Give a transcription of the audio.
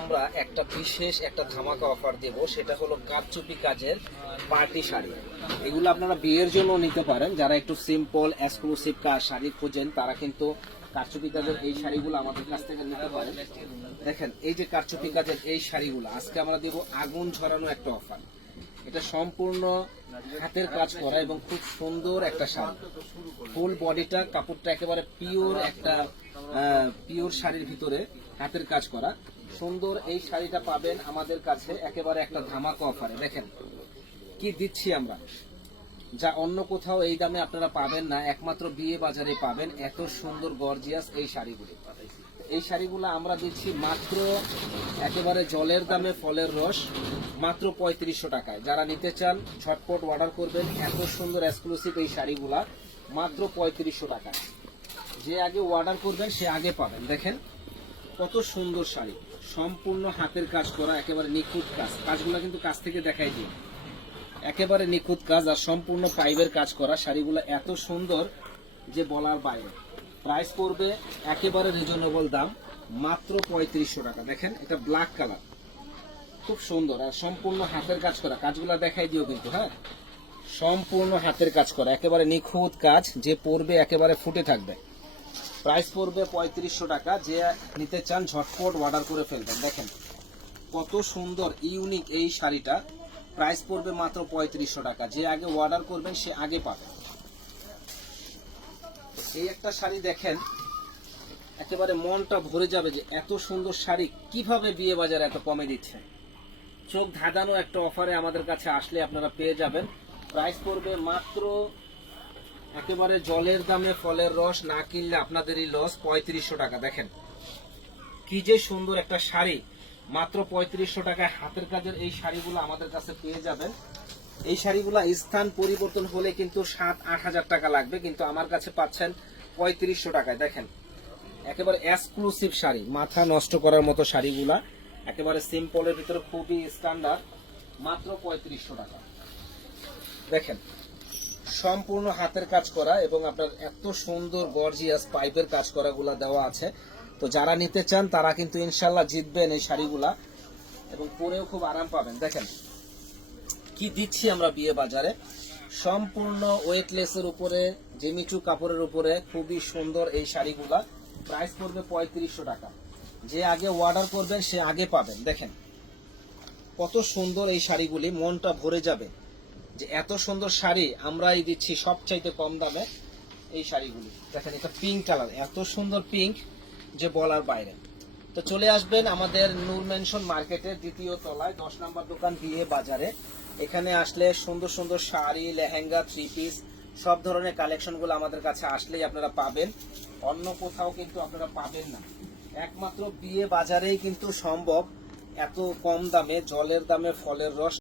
আমরা একটা বিশেষ একটা ধামাকা অফার দেব, সেটা হলো কাপচুপি কাজের পার্টি শাড়ি। এগুলো আপনারা বিয়ের জন্য নিতে পারেন। যারা একটু সিম্পল এক্সক্লুসিভ কাজ শাড়ি খোঁজেন, তারা কিন্তু কারচুপি কাজের এই শাড়িগুলো আমাদের কাছ থেকে নিতে পারেন। দেখেন, এই যে কারচুপি কাজের এই শাড়িগুলো, আজকে আমরা দেব আগুন ঝরানো একটা অফার এটা সম্পূর্ণ হাতের কাজ করা এবং খুব সুন্দর একটা শাড়ি। ফুল বডিটা কাপড়টা একেবারে পিওর একটা পিওর শাড়ির ভিতরে। হাতের কাজ করা। সুন্দর এই শাড়িটা পাবেন আমাদের কাছে একেবারে একটা ধামাকা অফারে দেখেন, কি দিচ্ছি আমরা? যা অন্য কোথাও এই দামে আপনারা পাবেন না, একমাত্র বিয়ে বাজারে পাবেন এত সুন্দর গর্জিয়াস এই শাড়িগুলি। এই শাড়িগুলো আমরা দিচ্ছি মাত্র একেবারে জলের দামে ফলের রস, মাত্র পঁয়ত্রিশশো টাকায়। যারা নিতে চান ঝটপট অর্ডার করবেন, এত সুন্দর এক্সক্লুসিভ এই শাড়িগুলা, মাত্র পঁয়ত্রিশশো টাকায়। যে আগে অর্ডার করবেন, সে আগে পাবেন। দেখেন কত সুন্দর শাড়ি। সম্পূর্ণ হাতের কাজ করা, একেবারে নিখুঁত কাজ। কাজগুলো কিন্তু কাছ থেকে দেখাই দিই। একেবারে নিখুঁত কাজ আর সম্পূর্ণ পাইপের কাজ করা। শাড়িগুলো এত সুন্দর যে বলার বাইরে। প্রাইস পড়বে একেবারে রিজনেবল দাম, মাত্র পঁয়ত্রিশশো টাকা। দেখেন, এটা ব্ল্যাক কালার খুব সুন্দর আর সম্পূর্ণ হাতের কাজ করা। কাজগুলো দেখাই দিও কিন্তু হ্যাঁ? সম্পূর্ণ হাতের কাজ করা, একেবারে নিখুঁত কাজ, যে পড়বে একেবারে ফুটে থাকবে। প্রাইস পড়বে পঁয়ত্রিশশো টাকা। যে নিতে চান, ঝটপট অর্ডার করে ফেলবেন। দেখেন, কত সুন্দর ইউনিক এই শাড়িটা। প্রাইস পড়বে মাত্র পঁয়ত্রিশশো টাকা। যে আগে অর্ডার করবেন, সে আগে পাবে। এই একটা শাড়ি দেখেন, একেবারে মনটা ভরে যাবে যে এত সুন্দর শাড়ি কীভাবে বিয়ে বাজারে এত কমে দিচ্ছে। চোখ ধাঁধানো একটা অফারে আমাদের কাছে আসলে আপনারা পেয়ে যাবেন। প্রাইস পড়বে মাত্র একেবারে জলের দামে ফলের রস না কিনলে আপনাদেরই লস পঁয়ত্রিশশো টাকা। দেখেন, কি যে সুন্দর একটা শাড়ি। মাত্র পঁয়ত্রিশশো টাকায় হাতের কাজের এই শাড়িগুলো আমাদের কাছে পেয়ে যাবেন। এই শাড়িগুলো স্থান পরিবর্তন হলে কিন্তু সাত, আট হাজার টাকা লাগবে, কিন্তু আমার কাছে পাচ্ছেন পঁয়ত্রিশশো টাকায়। দেখেন, একেবারে এক্সক্লুসিভ শাড়ি, মাথা নষ্ট করার মতো শাড়িগুলা। একেবারে সিম্পলের ভিতরে খুবই স্ট্যান্ডার্ড মাত্র পঁয়ত্রিশশো টাকা। দেখেন সম্পূর্ণ হাতের কাজ করা এবং আপনার এত সুন্দর গর্জিয়াস পাইপের কাজ করাগুলা দেওয়া আছে। তো যারা নিতে চান, তারা কিন্তু ইনশাল্লাহ জিতবেন এই শাড়িগুলা এবং পরেও খুব আরাম পাবেন। দেখেন, কি দিচ্ছি আমরা বিয়ে বাজারে? সম্পূর্ণ ওয়েটলেসের উপরে, জেমিচু কাপড়ের উপরে খুবই সুন্দর এই শাড়িগুলা। প্রাইস পড়বে পঁয়ত্রিশশো টাকা। যে আগে অর্ডার করবেন, সে আগে পাবেন। দেখেন, কত সুন্দর এই শাড়িগুলি, মনটা ভরে যাবে। যে এত সুন্দর শাড়ি আমরাই দিচ্ছি সবচাইতে কম দামে এই শাড়িগুলি। দেখেন, এটা পিঙ্ক কালার এত সুন্দর পিঙ্ক যে বলার বাইরে। তো চলে আসবেন আমাদের নূর মেনশন মার্কেটের দ্বিতীয় তলায়, দশ নম্বর দোকান বিয়ে বাজারে। এখানে আসলে সুন্দর সুন্দর শাড়ি, লেহেঙ্গা থ্রি পিস সব ধরনের কালেকশনগুলো আমাদের কাছে আসলেই আপনারা পাবেন। অন্য কোথাও কিন্তু আপনারা পাবেন না। একমাত্র বিয়ে বাজারেই কিন্তু সম্ভব এত কম দামে, জলের দামে, ফলের রস।